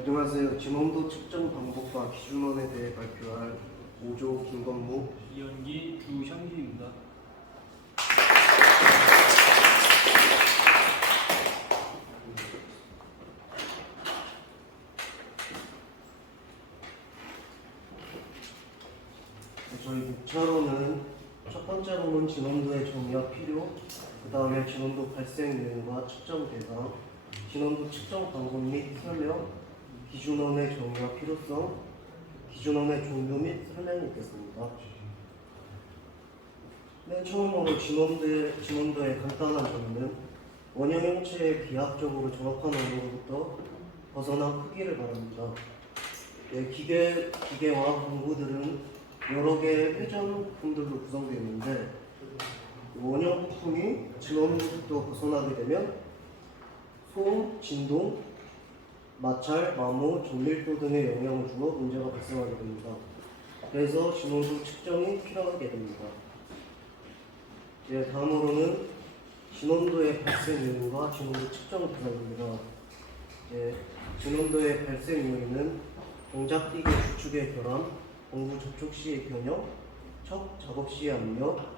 안녕하세요. 진원도 측정 방법과 기준원에 대해 발표할 5조 김건무, 이연기 주향기입니다. 저희 목차로는 첫 번째로는 진원도의 정의와 필요, 그 다음에 진원도 발생 요인과 측정 대상, 진원도 측정 방법 및 설명, 기준원의 정의와 필요성, 기준원의 종류 및 설명이 있겠습니다. 맨 처음으로 진원도의 간단한 정의는 원형 형체의 비합적으로 정확한 언어로부터 벗어난 크기를 말합니다. 기계와 공구들은 여러 개의 회전 부품들로 구성되어 있는데 원형 부품이 진원부터 벗어나게 되면 소음, 진동, 마찰, 마모, 정밀도 등의 영향을 주어 문제가 발생하게 됩니다. 그래서 진원도 측정이 필요하게 됩니다. 다음으로는 진원도의 발생 요인과 진원도 측정 대상입니다. 진원도의 발생 요인은 동작기계 주축의 결함, 공구 접촉 시의 변형, 척 작업 시의 압력,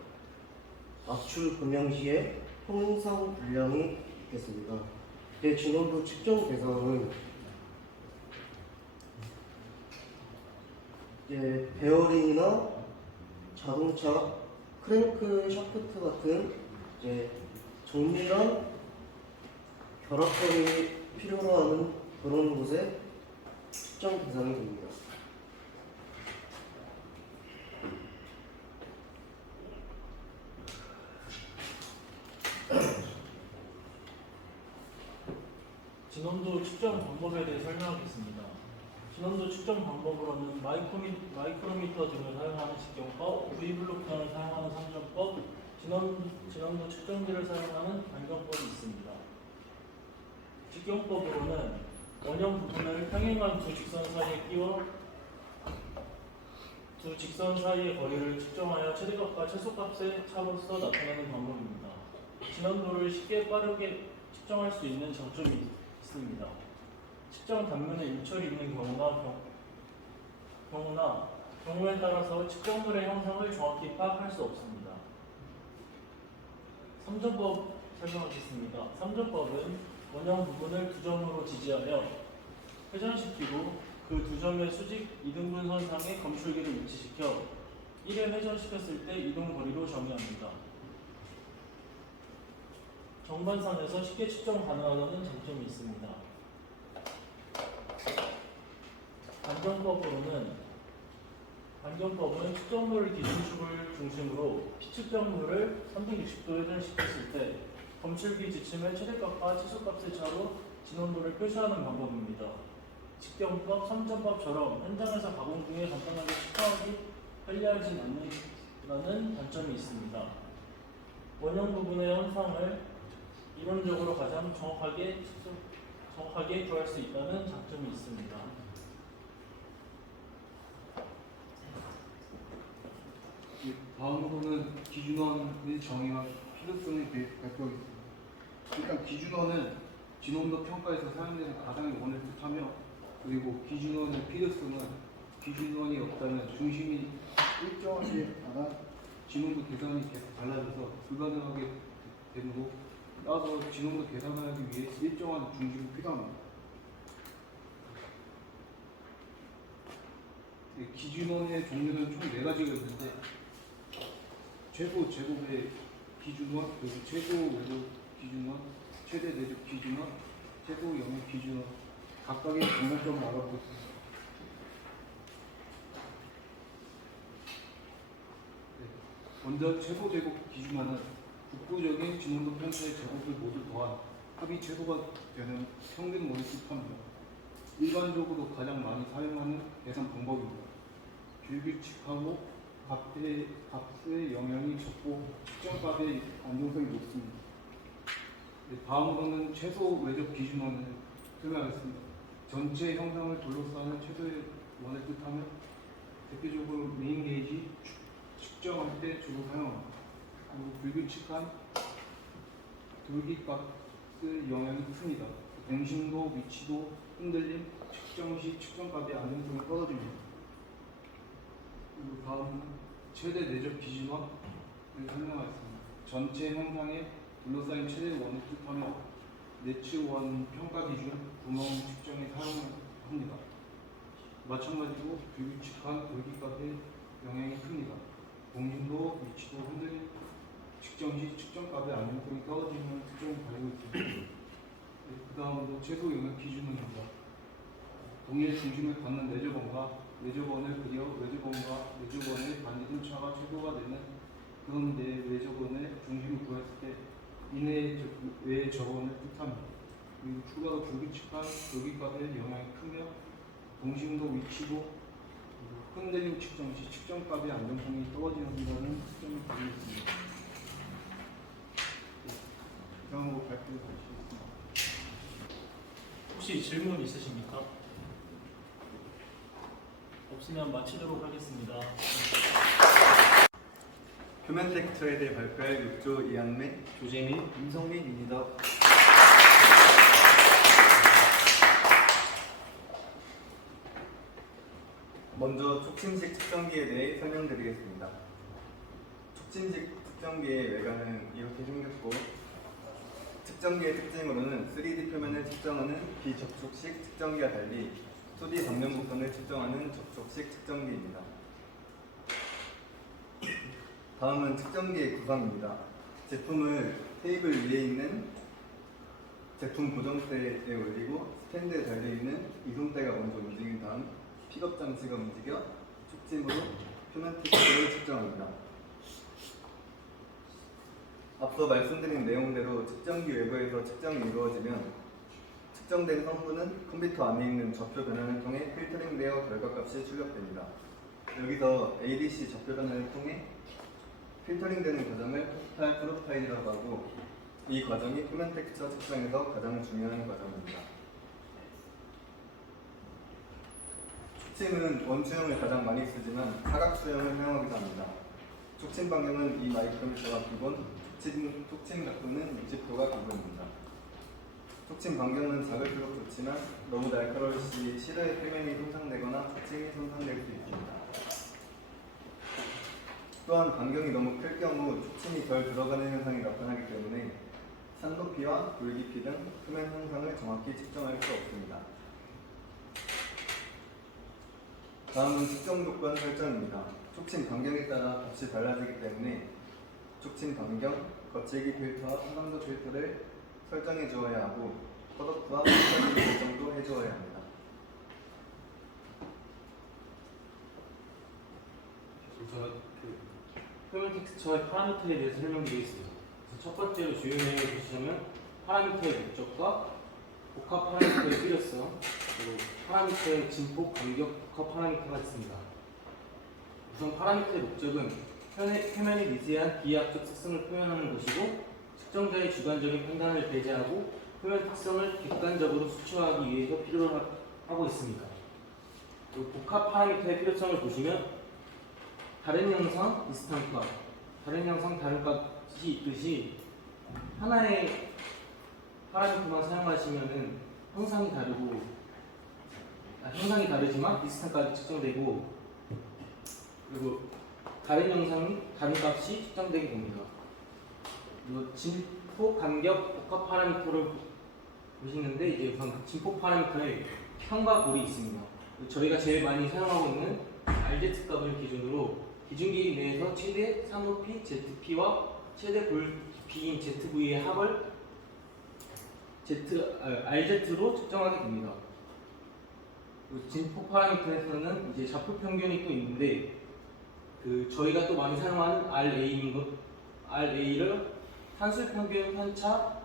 압출 금형 시의 통상 분량이 있겠습니다. 진원도 측정 대상은 베어링이나 자동차 크랭크 샤프트 같은 정밀한 결합점이 필요로 하는 그런 곳에 측정 대상이 됩니다. 진원도 측정 방법에 대해 설명하겠습니다. 진원도 측정 방법으로는 마이크로미터 등을 사용하는 직경법, V블록 등을 사용하는 삼정법, 진원도 측정기를 사용하는 반경법이 있습니다. 직경법으로는 원형 부분을 평행한 두 직선 사이에 끼워 두 직선 사이의 거리를 측정하여 최대값과 최소값의 차로서 나타내는 방법입니다. 진원도를 쉽게 빠르게 측정할 수 있는 장점이 있습니다. 측정 단면에 일처리 있는 경우에 따라서 측정물의 형상을 정확히 파악할 수 없습니다. 삼점법 설명하겠습니다. 삼점법은 원형 부분을 두 점으로 지지하여 회전시키고 그 두 점의 수직 이등분 선상에 검출기를 위치시켜 1에 회전시켰을 때 이동 거리로 정의합니다. 정반선에서 쉽게 측정 가능하다는 장점이 있습니다. 반경법은 측정물 기준축을 중심으로 피측정물을 360도 회전시켰을 때 검출기 지침의 최대값과 최소값의 차로 진원도를 표시하는 방법입니다. 직경법, 삼점법처럼 현장에서 가공 중에 간단하게 측정하기 편리하진 않는다는 단점이 있습니다. 원형 부분의 현상을 이론적으로 가장 정확하게 구할 수 있다는 장점이 있습니다. 다음으로는 기준원의 정의와 필요성에 대해 발표하겠습니다. 일단 기준원은 진원도 평가에서 사용되는 가상의 원을 뜻하며, 그리고 기준원의 필요성은 기준원이 없다면 중심이 일정하지 않아 진원도 계산이 계속 달라져서 불가능하게 되므로, 따라서 진원도 계산을 하기 위해 일정한 중심이 필요합니다. 기준원의 종류는 총 4가지가 있는데, 최고 제곱의 기준원, 그리고 최고 외적 기준원, 최대 내적 기준원, 최고 영역 기준원, 각각의 장단점을 알아보겠습니다. 먼저 최고 제곱 기준원은 국부적인 진원도 편차의 제곱을 모두 더한 합이 최소가 되는 평등원을 뜻합니다. 일반적으로 가장 많이 사용하는 계산 방법입니다. 불규칙하고 값의 영향이 적고 측정값의 안정성이 높습니다. 다음으로는 최소 외적 기준원을 설명하겠습니다. 전체 형상을 둘러싸는 최소의 원을 뜻하며 대표적으로 메인 게이지 측정할 때 주로 사용합니다. 그리고 불규칙한 돌기값의 영향이 큽니다. 공심도, 위치도, 흔들림, 측정 시 측정값의 안정성이 떨어집니다. 그리고 다음은 최대 내적 기준원을 설명하겠습니다. 전체 형상에 둘러싸인 최대 원을 뜻하며 내치원 평가 기준 구멍 측정에 사용합니다. 마찬가지로 불규칙한 돌기값의 영향이 큽니다. 공심도, 위치도, 흔들림, 측정 시 측정값의 안정성이 떨어지는 특징을 가지고 있습니다. 그 다음으로 최소 영역 기준원입니다. 동일 중심을 갖는 레저번과 레저번을 그려 레저번과 레저번의 반지름 차가 최소가 되는 그런데 레저번의 중심을 구했을 때 이내의 외의 저번을 뜻합니다. 그리고 추가로 불규칙한 돌기값의 영향이 크며 동심도, 위치도, 흔들림 측정 시 측정값의 안정성이 떨어지는 순간은 특징을 가지고 있습니다. 다음으로 발표를 하시겠습니다. 혹시 질문 있으십니까? 없으면 마치도록 하겠습니다. 표면 텍스처에 대해 발표할 6조 이한매, 조재민, 임성민입니다. 먼저 촉진식 측정기에 대해 설명드리겠습니다. 촉진식 측정기의 외관은 이렇게 생겼고, 측정기의 특징으로는 3D 표면을 측정하는 비접촉식 측정기와 달리 2D 방면 곡선을 측정하는 접촉식 측정기입니다. 다음은 측정기의 구성입니다. 제품을 테이블 위에 있는 제품 고정대에 올리고 스탠드에 달려있는 이동대가 먼저 움직인 다음 픽업 장치가 움직여 촉진으로 표면 텍스처를 측정합니다. 앞서 말씀드린 내용대로 측정기 외부에서 측정이 이루어지면 측정된 성분은 컴퓨터 안에 있는 좌표 변환을 통해 필터링되어 결과값이 출력됩니다. 여기서 ADC 좌표 변환을 통해 필터링되는 과정을 토탈 프로파일이라고 하고, 이 과정이 표면 텍스처 측정에서 가장 중요한 과정입니다. 촉진은 원추형을 가장 많이 쓰지만 사각추형을 사용하기도 합니다. 촉진 반경은 2마이크로미터가 기본, 촉진 각도는 60도가 기본입니다. 촉진 반경은 작을수록 좋지만 너무 날카로울 시 실의 표면이 손상되거나 촉진이 손상될 수 있습니다. 또한 반경이 너무 클 경우 촉진이 덜 들어가는 현상이 나타나기 때문에 산 높이와 돌 깊이 등 표면 형상을 정확히 측정할 수 없습니다. 다음은 측정 조건 설정입니다. 촉진 반경에 따라 값이 달라지기 때문에 촉진 반경, 거칠기 필터와 하강도 필터를 설정해 주어야 하고, 컷오프와 필터링 설정도 해 주어야 합니다. 표면 텍스처의 파라미터에 대해서 설명드리겠습니다. 그래서 첫 번째로 주요 내용을 보시자면 파라미터의 목적과 복합 파라미터의 필요성, 그리고 파라미터의 진폭, 간격, 복합 파라미터가 있습니다. 우선 파라미터의 목적은 표면의 미세한 비합적 특성을 표현하는 것이고, 측정자의 주관적인 판단을 배제하고 표면 특성을 객관적으로 수치화하기 위해서 필요로 하고 있습니다. 그리고 복합 파라미터의 필요성을 보시면 다른 영상 비슷한 값, 다른 영상 다른 값이 있듯이 하나의 파라미터만 사용하시면은 형상이 다르지만 비슷한 값이 측정되고, 그리고 다른 영상이 다른 값이 측정되게 됩니다. 그리고 진폭, 간격, 복합 파라미터를 보시는데, 이제 우선 진폭 파라미터에 편과 골이 있습니다. 저희가 제일 많이 사용하고 있는 RZ 값을 기준으로 기준 길이 내에서 최대 산높이 ZP와 최대 골 깊이인 ZV의 합을 RZ로 측정하게 됩니다. 진폭 파라미터에서는 이제 좌표 평균이 또 있는데, 저희가 또 많이 사용하는 RA를 산술 평균 편차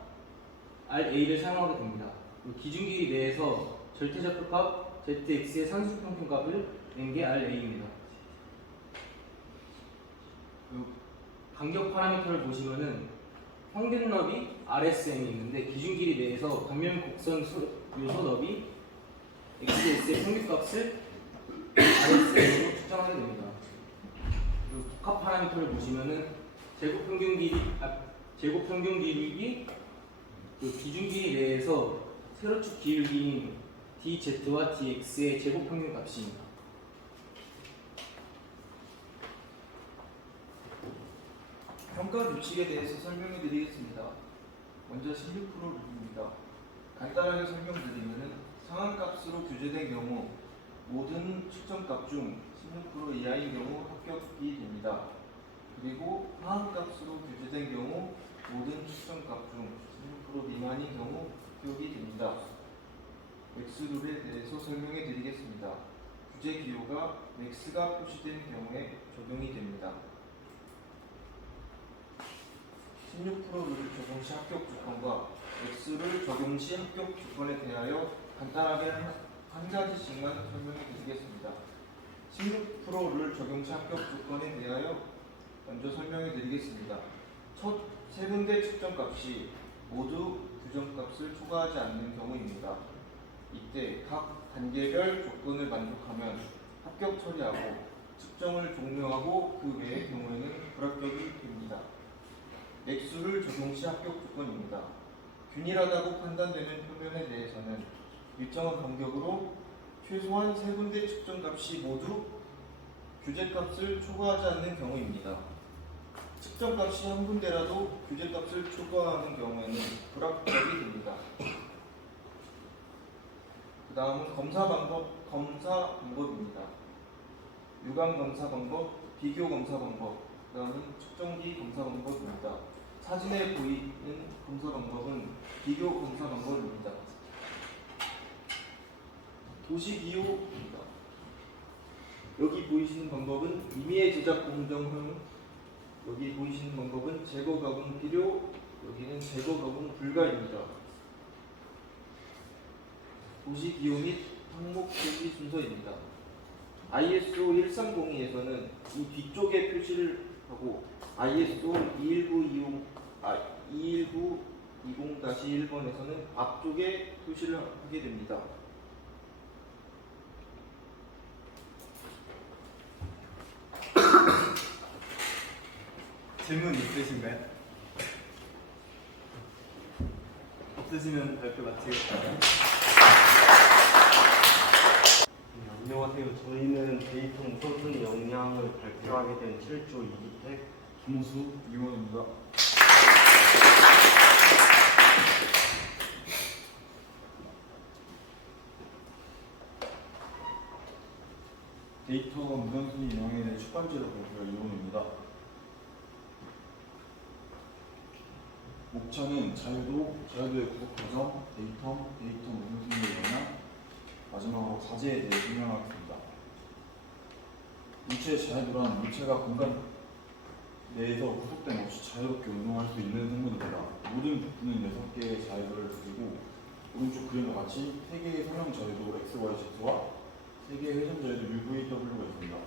RA를 사용하게 됩니다. 기준 길이 내에서 절대 좌표값 ZX의 산술 평균 값을 낸 게 RA입니다. 간격 파라미터를 보시면은 평균 너비 RSM이 있는데, 기준 길이 내에서 반면 곡선 요소 너비 XS의 평균값을 RSM으로 측정하게 됩니다. 그리고 복합 파라미터를 보시면은 제곱 평균 길이 기준 길이 내에서 세로축 기울기인 dz와 dx의 제곱평균 값입니다. 평가 규칙에 대해서 설명해 드리겠습니다. 먼저 16%룰입니다. 간단하게 설명드리면 상한값으로 규제된 경우 모든 측정값 중 16% 이하인 경우 합격이 됩니다. 그리고 하한값으로 규제된 경우 모든 측정값 중 16% 미만인 경우 합격이 됩니다. 맥스룰에 대해서 설명해 드리겠습니다. 규제 기호가 맥스가 표시된 경우에 적용이 됩니다. 16%를 적용 시 합격 조건과 X를 적용 시 합격 조건에 대하여 간단하게 한 가지씩만 설명해 드리겠습니다. 16%를 적용 시 합격 조건에 대하여 먼저 설명해 드리겠습니다. 첫 세 군데 측정값이 모두 규정값을 초과하지 않는 경우입니다. 이때 각 단계별 조건을 만족하면 합격 처리하고 측정을 종료하고 그 외의 경우에는 불합격이 됩니다. 액수를 적용 시 합격 조건입니다. 균일하다고 판단되는 표면에 대해서는 일정한 간격으로 최소한 세 군데 측정값이 모두 규제값을 초과하지 않는 경우입니다. 측정값이 한 군데라도 규제값을 초과하는 경우에는 불합격이 됩니다. 그 다음은 검사 방법입니다. 유감 검사 방법, 비교 검사 방법, 그 다음은 측정기 검사 방법입니다. 사진에 보이는 검사 방법은 비교 검사 방법입니다. 도시기호입니다. 여기 보이시는 방법은 임의의 제작 공정 후, 여기 보이시는 방법은 제거 가공 필요, 여기는 제거 가공 불가입니다. 도시기호 및 항목 표시 순서입니다. ISO 1302에서는 이 뒤쪽에 표시를 하고 ISO 21920-1번에서는 앞쪽에 표시를 하게 됩니다. 질문 있으신가요? 없으시면 발표 마치겠습니다. 안녕하세요. 저희는 데이터 우선순위 역량을 발표하게 된 7조 이기택 김호수 이원입니다. 데이터 우선순위 영역에 대해 첫 번째로 발표할 이원입니다. 목차는 자유도의 구속 과정, 데이터 우선순위의 영향, 마지막으로 과제에 대해 설명하겠습니다. 물체의 자유도란 물체가 공간 내에서 구속됨 없이 자유롭게 운동할 수 있는 성분입니다. 모든 부분은 6개의 자유도를 가지고 오른쪽 그림과 같이 3개의 성형 자유도 XYZ와 3개의 회전 자유도 UVW가 있습니다.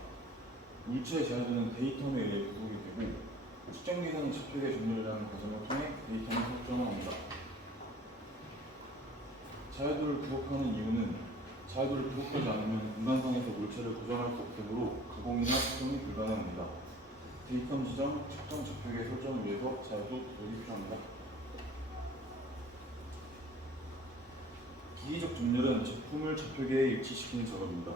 물체의 자유도는 데이터에 의해 구속이 되고 측정 기관이 좌표의 정렬이라는 과정을 통해 데이터는 설정을 합니다. 자유도를 구속하는 이유는 자유도를 구속하지 않으면 공간상에서 물체를 고정할 수 없으므로 가공이나 측정이 불가능합니다. 데이터 지정, 측정 좌표의 설정을 위해서 자유도 구속이 필요합니다. 기기적 정렬은 제품을 좌표계에 위치시키는 작업입니다.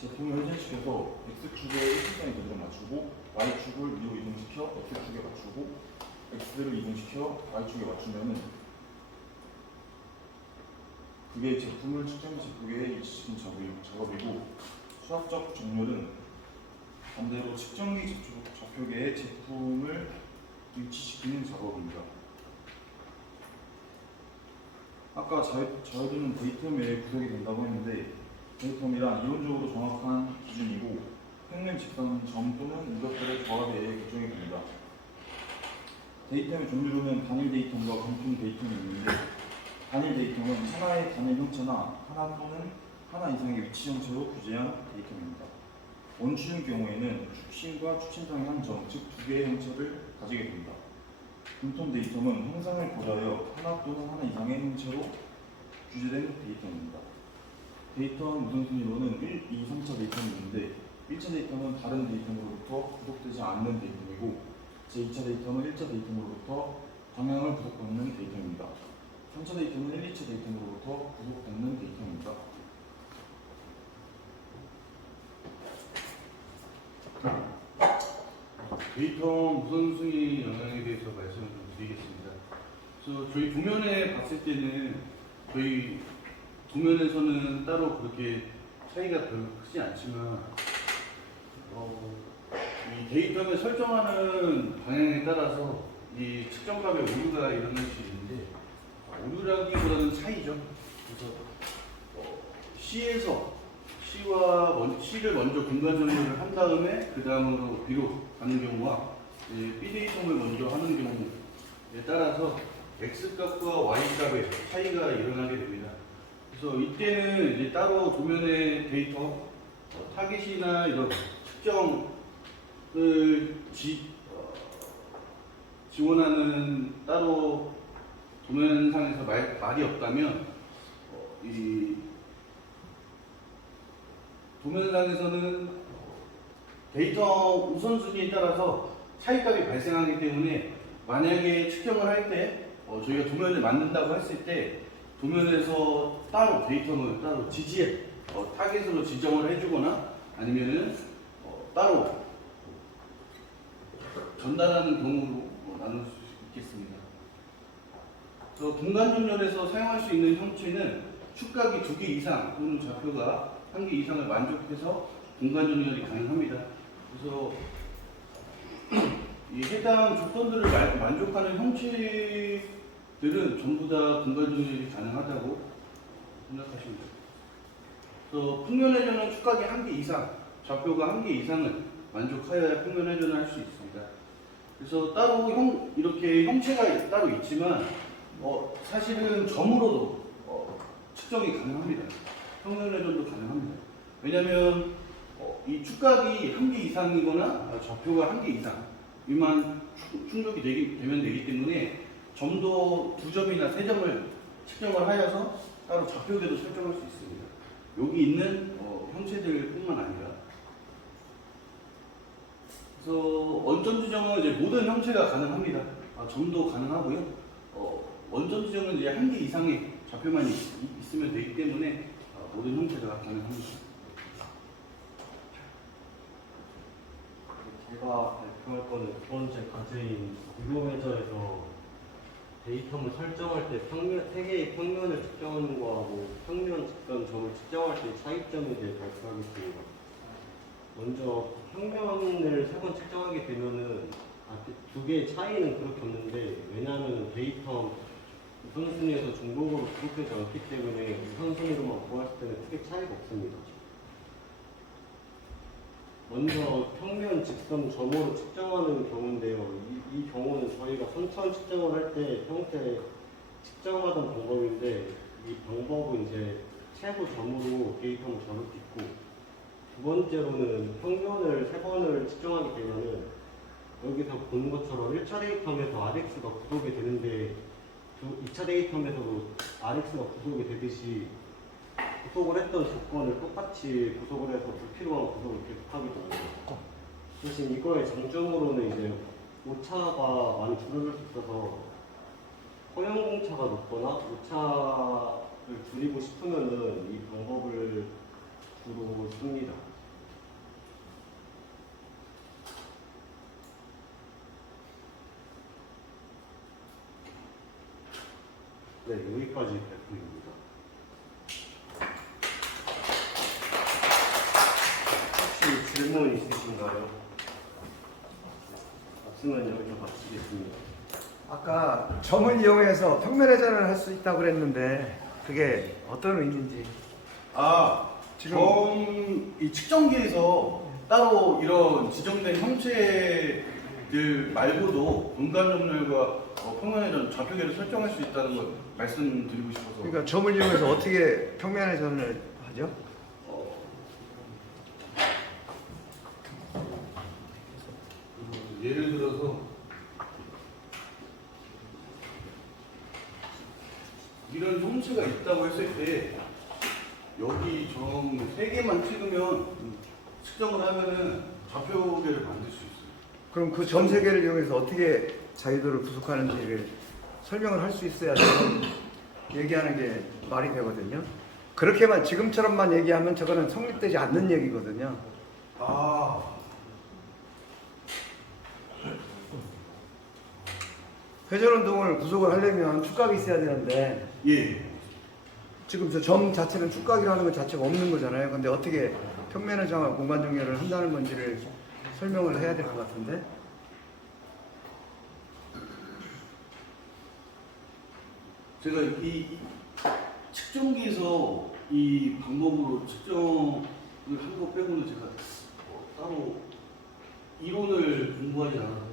제품을 회전시켜서 X축에 일직선의 거리를 맞추고 Y축을 위로 이동시켜 X축에 맞추고 X를 이동시켜 Y축에 맞추면은 그게 제품을 측정 제표계에 위치시킨 작업이고 수학적 정렬은 반대로 측정기 좌표계에 제품을 위치시키는 작업입니다. 아까 자유도는 데이터에 구속이 된다고 했는데 데이터이란 이론적으로 정확한 기준이고 평면 직선 점 또는 이것들의 조합에 의해 결정이 됩니다. 데이터의 종류로는 단일 데이터와 공통 데이터는 있는데 단일 데이터는 하나의 단일 형체나 하나 또는 하나 이상의 위치 형체로 규제한 데이터입니다. 원추인 경우에는 축심과 축심상의 한 점, 즉 두 개의 형체를 가지게 됩니다. 공통 데이터는 형상을 고려하여 하나 또는 하나 이상의 형체로 규제된 데이터입니다. 데이터 우선순위로는 1, 2, 3차 데이터는 있는데 1차 데이터는 다른 데이터로부터 구속되지 않는 데이터이고 제2차 데이터는 1차 데이터로부터 방향을 구속받는 데이터입니다. 전체 데이터는 1, 2차 데이터로부터 구속되는 데이터입니다. 데이터 우선순위 영향에 대해서 말씀을 좀 드리겠습니다. 그래서 저희 도면에 봤을 때는 저희 도면에서는 따로 그렇게 차이가 별로 크지 않지만 이 데이터를 설정하는 방향에 따라서 이 측정값에 오류가 일어날 수 있는데 오류라기보다는 차이죠. 그래서 C를 먼저 공간 정렬을 한 다음에 그 다음으로 B로 가는 경우와 B 데이터를 먼저 하는 경우에 따라서 X 값과 Y 값의 차이가 일어나게 됩니다. 그래서 이때는 이제 따로 도면의 데이터 타겟이나 이런 측정을 지원하는 따로 도면상에서 말이 없다면 이 도면상에서는 데이터 우선순위에 따라서 차이값이 발생하기 때문에 만약에 측정을 할 때 저희가 도면을 만든다고 했을 때 도면에서 따로 데이터는 따로 타겟으로 지정을 해주거나 아니면은 따로 전달하는 경우로 나눌 수 있겠습니다. 그래서 공간 전열에서 사용할 수 있는 형체는 축각이 2개 이상 또는 좌표가 1개 이상을 만족해서 공간 전열이 가능합니다. 그래서 이 해당 조건들을 만족하는 형체들은 전부 다 공간 전열이 가능하다고 생각하시면 됩니다. 그래서 평면 회전은 축각이 1개 이상, 좌표가 1개 이상을 만족하여야 평면 회전을 할 수 있습니다. 그래서 따로 이렇게 형체가 따로 있지만 사실은 점으로도 측정이 가능합니다. 평면 회전도 가능합니다. 왜냐하면 이 축각이 1개 이상이거나 좌표가 1개 이상만 충족이 되면 되기 때문에 점도 2점이나 3점을 측정을 하여서 따로 좌표계도 설정할 수 있습니다. 여기 있는 형체들뿐만 아니라 그래서 원점 지정은 이제 모든 형체가 가능합니다. 점도 가능하고요. 원점 지정은 이제 1개 이상의 좌표만 있으면 되기 때문에 모든 형태가 가능합니다. 제가 발표할 거는 두 번째 과제인 유로메저에서 데이터를 설정할 때 3개의 평면을 측정하는 거하고 평면 직선 점을 측정할 때 차이점에 대해 발표하겠습니다. 먼저 평면을 3번 측정하게 되면은 2개의 차이는 그렇게 없는데 왜냐하면 데이터 우선순위에서 중복으로 기록되지 않기 때문에 우선순위로만 구했을 때는 크게 차이가 없습니다. 먼저 평면, 직선, 점으로 측정하는 경우인데요. 이 경우는 저희가 선천 측정을 할 때 평소에 측정하던 방법인데 이 방법은 이제 최고 점으로 데이터를 저렇게 있고 두 번째로는 평면을 3번을 측정하게 되면은 여기서 보는 것처럼 1차 데이터에서 RX가 구속이 되는데 2차 데이터에서도 RX가 구속이 되듯이 구속을 했던 조건을 똑같이 구속을 해서 불필요한 구속을 계속하게 됩니다. 대신 이거의 장점으로는 이제 오차가 많이 줄어들 수 있어서 허용 공차가 높거나 오차를 줄이고 싶으면은 이 방법을 주로 씁니다. 네, 여기까지 발표입니다. 혹시 질문 있으신가요? 없으면 여기서 마치겠습니다. 아까 점을 이용해서 평면 회전을 할 수 있다고 그랬는데 그게 어떤 의미인지. 지금 이 측정기에서 따로 이런 지정된 형체들 말고도 공간 점열과 평면 회전, 좌표계를 설정할 수 있다는 걸 말씀드리고 싶어서. 그러니까 점을 이용해서 어떻게 평면 회전을 하죠? 예를 들어서 이런 형체가 있다고 했을 때 여기 점 3개만 찍으면 측정을 하면은 좌표계를 만들 수 있어요. 그럼 그 점 세 개를 이용해서 어떻게 자유도를 구속하는지를 설명을 할 수 있어야 돼요. 얘기하는 게 말이 되거든요. 그렇게만 지금처럼만 얘기하면 저거는 성립되지 않는 얘기거든요. 회전운동을 구속을 하려면 축각이 있어야 되는데 지금 저 점 자체는 축각이라는 것 자체가 없는 거잖아요. 근데 어떻게 평면회전과 공간정렬을 한다는 건지를 설명을 해야 될 것 같은데. 제가 이 측정기에서 이 방법으로 측정을 한 거 빼고는 제가 따로 이론을 공부하지 않아서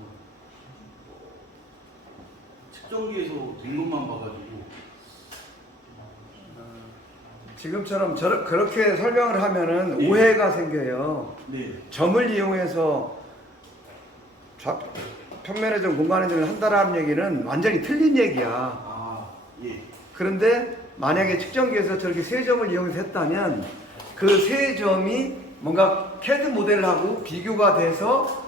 측정기에서 된 것만 봐가지고 지금처럼 그렇게 설명을 하면은 오해가 생겨요. 네. 점을 이용해서 평면회전, 공간회전을 한다라는 얘기는 완전히 틀린 얘기야. 예. 그런데 만약에 측정기에서 저렇게 세 점을 이용해서 했다면 그 세 점이 뭔가 캐드 모델하고 비교가 돼서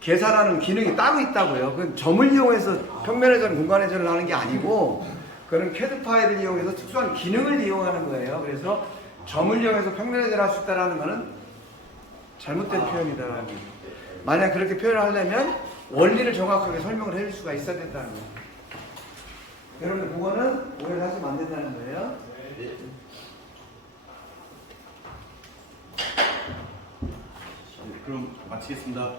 계산하는 기능이 따로 있다고요. 그건 점을 이용해서 평면회전, 공간회전을 하는 게 아니고 그런 캐드 파일을 이용해서 특수한 기능을 이용하는 거예요. 그래서 점을 이용해서 평면회전을 할 수 있다는 것은 잘못된 표현이다라는 거예요. 만약 그렇게 표현을 하려면 원리를 정확하게 설명을 해줄 수가 있어야 된다는 거예요. 여러분 그거는 오해를 하시면 안 된다는 거예요. 그럼 마치겠습니다.